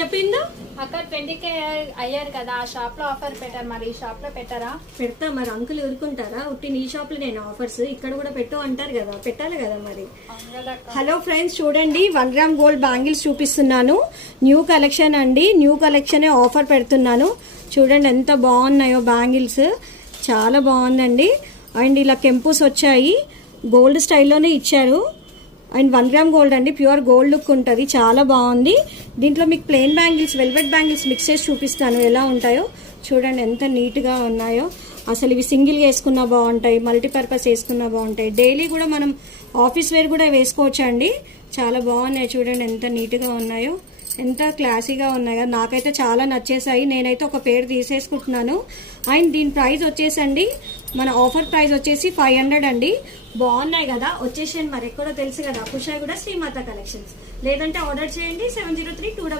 చెప్పిందో అక్క 20K అయ్యారు కదా, ఆ షాప్ లో ఆఫర్ పెట్టారు, మరి ఈ షాప్ లో పెట్టారా? పెడతా మరి, అంకుల్ ఊరుకుంటారా? ఉట్టి నీ షాప్ లో నేను ఆఫర్స్ ఇక్కడ కూడా పెట్టు అంటారు కదా, పెట్టాలి కదా మరి. హలో ఫ్రెండ్స్, చూడండి 1 గ్రామ్ గోల్డ్ బ్యాంగిల్స్ చూపిస్తున్నాను. న్యూ కలెక్షన్ అండి, న్యూ కలెక్షన్ ఆఫర్ పెడుతున్నాను. చూడండి ఎంత బాగున్నాయో బ్యాంగిల్స్, చాలా బాగుందండి. అండ్ ఇలా కెంపుస్ వచ్చాయి, గోల్డ్ స్టైల్లోనే ఇచ్చారు. అండ్ 1 గ్రామ్ గోల్డ్ అండి, ప్యూర్ గోల్డ్ లుక్ ఉంటుంది, చాలా బాగుంది. దీంట్లో మీకు plain bangles, velvet bangles mix చేసి చూపిస్తాను ఎలా ఉంటాయో. చూడండి ఎంత నీట్గా ఉన్నాయో. అసలు ఇవి సింగిల్గా వేసుకున్నా బాగుంటాయి, మల్టీపర్పస్ వేసుకున్నా బాగుంటాయి, డైలీ కూడా మనం ఆఫీస్ వేర్ కూడా వేసుకోవచ్చు అండి. చాలా బాగున్నాయి, చూడండి ఎంత నీట్గా ఉన్నాయో, ఎంత క్లాసీగా ఉన్నాయి కదా. నాకైతే చాలా నచ్చేసాయి, నేనైతే ఒక పేరు తీసేసుకుంటున్నాను. అండ్ దీని ప్రైస్ వచ్చేసండి, మన ఆఫర్ ప్రైస్ వచ్చేసి 500 అండి. బాగున్నాయి కదా, వచ్చేసేయండి. మరి ఎక్కడో తెలుసు కదా, కుషాయి కూడా శ్రీమాత కలెక్షన్స్. లేదంటే ఆర్డర్ చేయండి 7032